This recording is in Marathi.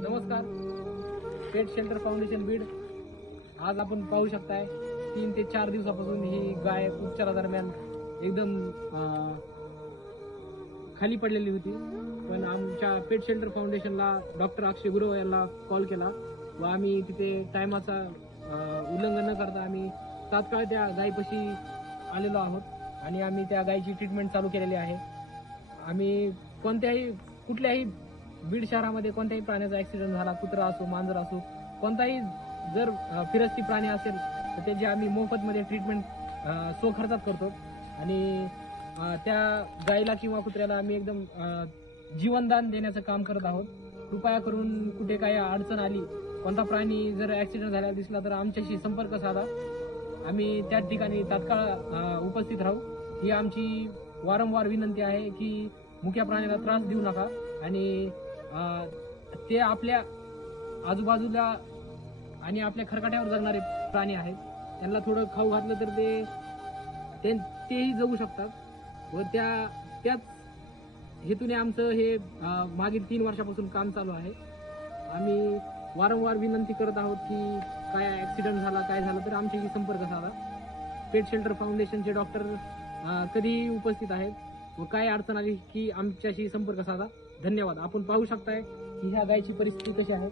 नमस्कार, पेट शेल्टर फाउंडेशन बीड. आज आपण पाहू शकताय 3 ते 4 दिवसापासून ही गाय उपचारादरम्यान एकदम खाली पडलेली होती. पण आमच्या पेट शेल्टर फाउंडेशनला डॉक्टर अक्षय गुरव यांना कॉल केला व आम्ही तिथे टायमाचा उल्लंघन न करता आम्ही तात्काळ त्या गायीपाशी आलेलो आहोत आणि आम्ही त्या गायीची ट्रीटमेंट चालू केलेली आहे. आम्ही कुठल्याही बीड शहरामध्ये कोणत्याही प्राण्याचा ऍक्सिडेंट झाला, कुत्रा असो, मांजर असो, कोणताही जर फिरस्ती प्राणी असेल तर त्याची आम्ही मोफतमध्ये ट्रीटमेंट स्वखर्चात करतो आणि त्या गायीला किंवा कुत्र्याला आम्ही एकदम जीवनदान देण्याचं काम करत आहोत. कृपया करून कुठे काही अडचण आली, कोणता प्राणी जर ऍक्सिडेंट झालेला दिसला तर आमच्याशी संपर्क साधा. आम्ही त्या ठिकाणी तात्काळ उपस्थित राहू. ही आमची वारंवार विनंती आहे की मुक्या प्राण्याला त्रास देऊ नका आणि ते आपल्या आजूबाजूला आणि आपल्या खरकाट्यावर जगणारे प्राणी आहेत. त्यांना थोडं खाऊ घातलं तर तेही जगू शकतात व त्याच हेतूने आमचं हे मागील 3 वर्षापासून काम चालू आहे. आम्ही वारंवार विनंती करत आहोत की काय ऍक्सिडेंट झाला, काय झालं तर आमच्याशी संपर्क साधा. पेट शेल्टर फाउंडेशनचे डॉक्टर कधीही उपस्थित आहेत व काय अडचण आली की आमच्याशी संपर्क साधा. धन्यवाद. आपण पाहू शकताय की ह्या गायची परिस्थिती कशी आहे.